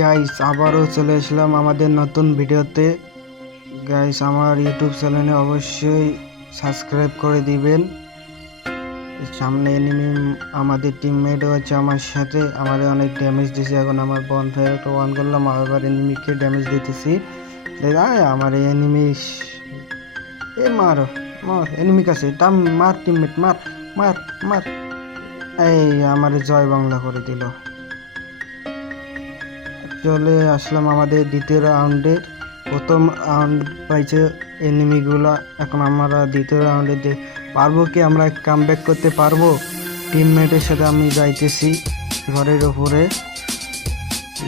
Guys আবারও চলে আসলাম আমাদের নতুন ভিডিওতে। গাইস আমার ইউটিউব চ্যানেলে অবশ্যই সাবস্ক্রাইব করে দিবেন। সামনে এনিমি আমাদের টিমমেটও আছে আমার সাথে, আমারে অনেক ড্যামেজ দিয়েছে। এখন আমার বনফায়ার একটা অন করলাম, আবার এনিমিকে ড্যামেজ দিতেছি। আমার এনিমি মার মার এনিমি কাছে টাম মার, টিমমেট মার মার মার। এই আমার জয় বাংলা করে দিল। চলে আসলাম আমাদের দ্বিতীয় রাউন্ডে। প্রথম রাউন্ড পাইছে এনিমিগুলা, এখন আমরা দ্বিতীয় রাউন্ডে পারবো কি আমরা কামব্যাক করতে পারবো? টিমমেটের সাথে আমি যাইতেছি ঘরের উপরে,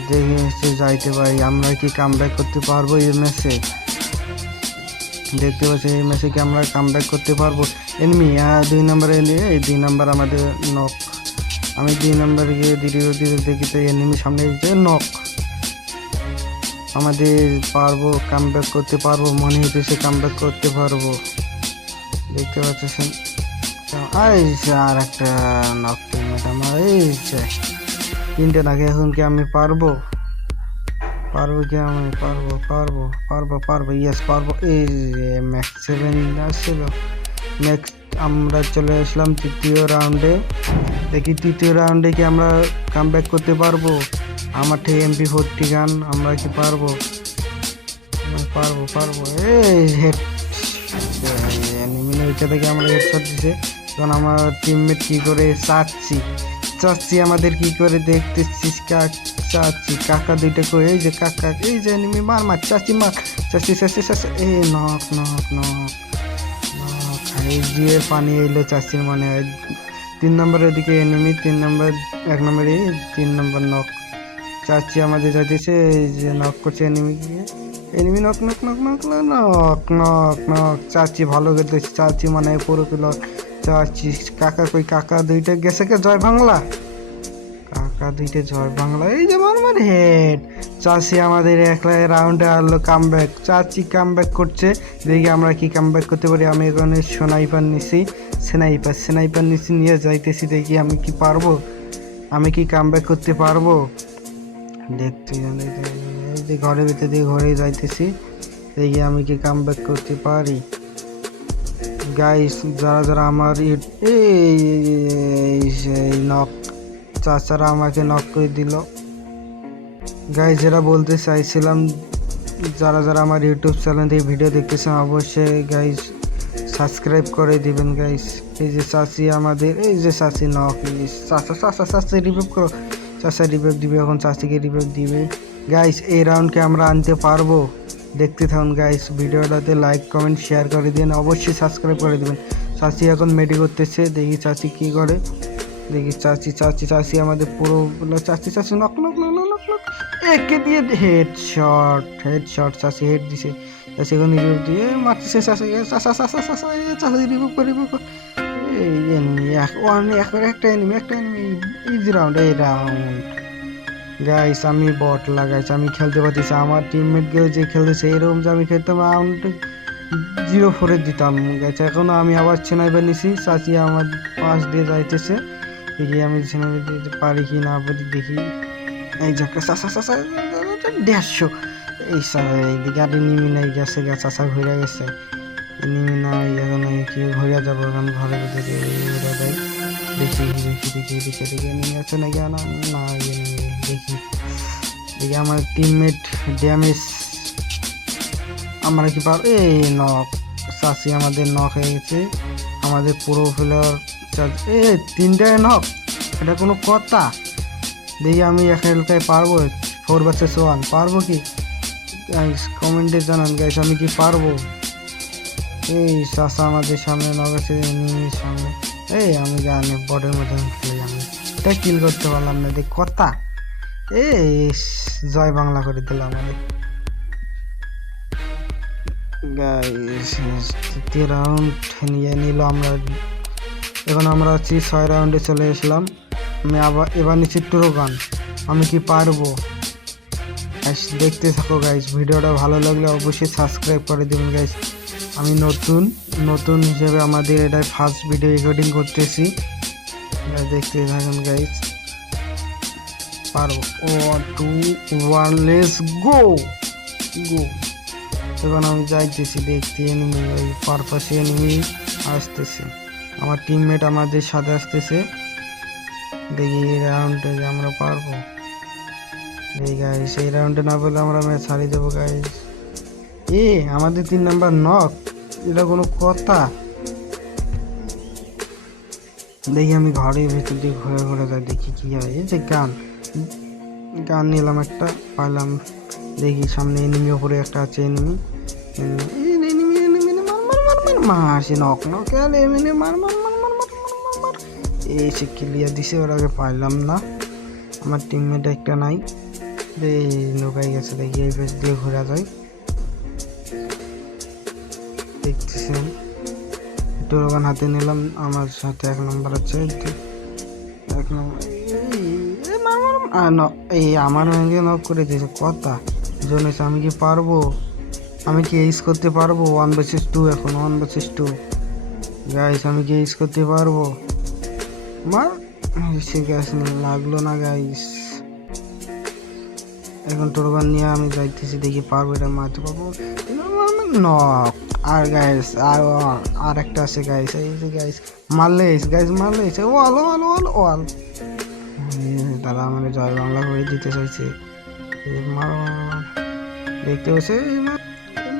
দেখে হচ্ছে যাইতে পারি আমরা কি কামব্যাক করতে পারবো এই ম্যাচে। দেখতে পাচ্ছি এই ম্যাচে কি আমরা কামব্যাক করতে পারবো? এনিমি 2 নম্বরে এই 2 নম্বর আমাদের নক। আমি 2 নম্বরে গিয়ে ধীরে দেখি তো এনিমি সামনে নক। আমাদের পারবো কামব্যাক করতে পারবো, মনে হইতেছে কামব্যাক করতে পারবো। দেখতে পাচ্ছেন আর একটা নক টিমমেট আমার। এই যে 3টে নাকি, এখন কি আমি পারবো? পারবো কি আমি? পারবো ইয়েস পারবো। এই যে ম্যাক্স 7 আসছিল। নেক্সট আমরা চলে আসলাম তৃতীয় রাউন্ডে। দেখি তৃতীয় রাউন্ডে কি আমরা কামব্যাক করতে পারবো? আমার থেকে MP40 গান, আমরা কি পারবো? পারবো। এই হেড ওইটা থেকে আমরা হেডশট দিছে। কারণ আমার টিমমেট কি করে চাচ্ছি আমাদের কি করে দেখতেছিস চাচ্ছি কাকা দুইটা কই, এই যে কাকা, এই যে এনিমি মার চাচি মার, চাচি এই নক এই দিয়ে পানি এলো চাচির মানে। 3 নম্বরের দিকে এনিমি, 3 নম্বর 1 নম্বরে 3 নম্বর নক। চাচি আমাদের যাইতেছে, এই যে নক করছে এনিমি নক। চাচি ভালো করতেছে, চাচি মানে পুরো কিলো। চাচি কাকা কই, কাকা দুইটা গেছে কে জয় বাংলা, কাকা দুইটা জয় বাংলা। এই যে মার হেড। চাচি আমাদের একলা রাউন্ডে আনলো কামব্যাক, চাচি কামব্যাক করছে। দেখি আমরা কি কামব্যাক করতে পারি। আমি এখানে স্নাইপার নিছি, নিয়ে যাইতেছি। দেখি আমি কি পারবো, আমি কি কামব্যাক করতে পারবো। দেখতে ঘরের ভিতরে দিয়ে ঘরে যাইতেছি, দেখি আমি কি কামব্যাক করতে পারি। গাইস যারা আমার এই নক, চাচারা আমাকে নক করে দিল। গাইস যেটা বলতে চাইছিলাম, যারা আমার ইউটিউব চ্যানেল থেকে ভিডিও দেখতেছেন অবশ্যই গাইস সাবস্ক্রাইব করে দিবেন গাইস। এই যে চাচি আমাদের, এই যে চাচি নক, চাচা রিভাইভ করো, চাচা রিভাইভ দিবে, এখন চাচিকে রিভাইভ দিবে। গাইস এই রাউন্ডকে আমরা আনতে পারবো? দেখতে থাকুন গাইস, ভিডিওটাতে লাইক কমেন্ট শেয়ার করে দিন, অবশ্যই সাবস্ক্রাইব করে দিবেন। চাচি এখন মেডি করতেছে, দেখি চাচি কি করে। দেখি চাচি আমাদের পুরো চাচি নক একে দিয়ে হেডশট চাচি হেড দিছে। চাচি এখন রিভিউ দিয়ে মারতেছে, চাচি রিভিউ করে একটা এনিমি ইজি রাউন্ড। এই রাউন্ড গাইস আমি বট লাগাইছি, আমি খেলতে পারতেছি। আমার টিমমেট গুলো যে খেলতেছে এরকম যে আমি খেলতাম রাউন্ড 0-4 দিতাম গাইস। এখনো আমি আবার স্নাইপার নিছি, চাচি আমার পাশ দিয়ে যাইতেছে। দেখি আমি পারি কি না পারি দেখি। এই যে 150 এই এইদিকে আর নিমি নাই, গেছে চাচা ঘুরে গেছে। নিমি নাই এখন, কি ঘুরে যাবো এখন ঘরের ভিতরে ঘুরে যাই। দেখি নিমি আছে নাকি না দেখি আমার টিমমেট ড্যামেজ। আমরা কি পার এই নক, চাচি আমাদের নক হয়ে গেছে। আমাদের পুরো প্লেয়ার 3টায় নক, এটা কোনো কথা? দেখি আমি এলাকায় পারবো 4 vs 1 পারবো কি গাইস? কমেন্টে জানান গাইস আমি কি পারবো। এই চাচা আমাদের সামনে নক আছে, এনিমির সামনে। এই আমি জানি বটের মতন খেলে, আমি এটা কিল করতে পারলাম না, দেখ কথা। এই জয় বাংলা করে দিলাম আমাদের গাইস। তৃতীয় রাউন্ড নিয়ে নিল আমরা। এখন আমরা আছি 6 রাউন্ডে চলে আসলাম। আমি এবার নিচ্ছি ট্রোগান। আমি কি পারবো? দেখতে থাকো গাইস, ভিডিওটা ভালো লাগলে অবশ্যই সাবস্ক্রাইব করে দেবেন গাইস। আমি নতুন হিসেবে আমাদের এটা ফার্স্ট ভিডিও রেকর্ডিং করতেছি, দেখতে থাকুন গাইস। পারবো। ও 2 1 লেটস গো গো। এখন আমি যাইতেছি দেখতে, এনিমি ওই পারপাসে এনিমি আসতেছে, আমার টিমমেট আমাদের সাথে আসতেছে। দেখি এই রাউন্ডে আমরা পারবো। এই গাইস এই রাউন্ডে না বলে আমরা ম্যাচ হারিয়ে দেবো গাইস। আমাদের 3 নাম্বার নক, এটা কোনো কথা? দেখি আমি ঘরের ভেতর দিয়ে ঘুরে ঘুরে যাই, দেখি কি হয়। এই যে গান গান নিলাম একটা, পাইলাম। দেখি সামনে এনিমি, ওপরে একটা আছে এনিমি। মারছি নক নক, এনিমি মার মার মার মার মার মার মার। এই সে ক্লিয়ার দিছে, ওর আগে পাইলাম না। আমার টিমমেট একটা নাই, নৌকায় গেছে। দেখি এই পেজ দিয়ে ঘোরা যায়, দেখতেছেন। টোরগান হাতে নিলাম, আমার সাথে 1 নম্বর আছে। 1 নম্বর এই আমার ভেঙে নক করে দিয়েছে কথা জনেছে। আমি কি পারবো? আমি কি এইস করতে পারবো? 1 vs 2, এখন 1 vs 2 গাইস। আমি কি এইস করতে পারবো? মার সে গ্যাস লাগলো না গাইস। এখন টোরগান নিয়ে আমি যাইতেছি, দেখি পারবো এটা মারতে পারবো নক। আর গাইস আর একটা আছে গাইস, এই যে গাইস মারলে গাইস, মারলে ওয়াল ওয়াল ওয়াল ওয়াল। তারা আমাকে জয় বাংলা করে দিতে চাইছে। মারো দেখতে পাচ্ছে,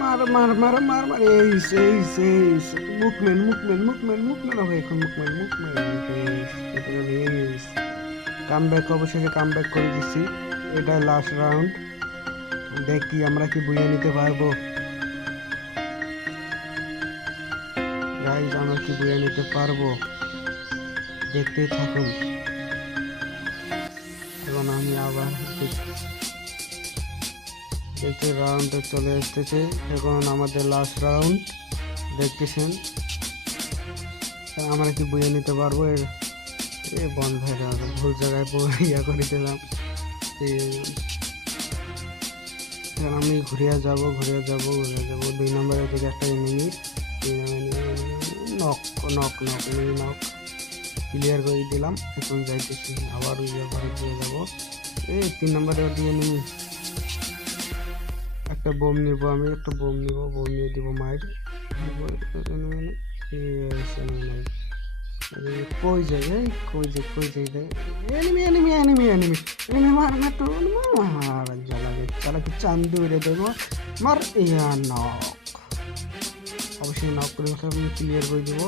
মার মার মার মার মার। এই মুভমেন্ট মুভমেন্ট মুভমেন্ট মুভমেন্ট হবে এখন, মুভমেন্ট মুভমেন্ট। কামব্যাক, অবশেষে কামব্যাক করে দিচ্ছি। এটা লাস্ট রাউন্ড, দেখি আমরা কি বুঝে নিতে পারবো গাইস। আমরা কি বুঝে নিতে পারবো, দেখতেই থাকুন। এখন আমি আবার দেখতে রাউন্ডে চলে এসেছে। এখন আমাদের লাস্ট রাউন্ড, দেখতেছেন। আমরা কি বুঝে নিতে পারবো? বন্ধ হয়ে যাবে, ভুল জায়গায় ইয়া করে দিলাম। আমি ঘুরিয়ে যাব 2 নম্বরের দিকে একটা enemy knock knock knock knock clear করে দিলাম। এখন যাইতেছি আবার ওই ঘরে দিয়ে যাবো। 3 নম্বরের দিয়ে এনিমি, একটা বোম নিব আমি, একটা বোম নিব, বোম নিয়ে দিব মায়ের। কই যাই enemy enemy enemy enemy enemy মার না তো মার জ্বালাকে চান্দু রে দেবো মার। নক, অবশ্যই নক করে আমি ক্লিয়ার করে দেবো।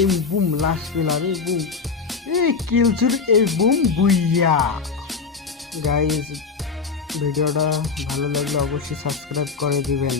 এই বুম লাস্ট পিলার, এই বুম, এই কিলচুর, এই বুম বুইয়া। গাইস ভিডিওটা ভালো লাগলে অবশ্যই সাবস্ক্রাইব করে দিবেন।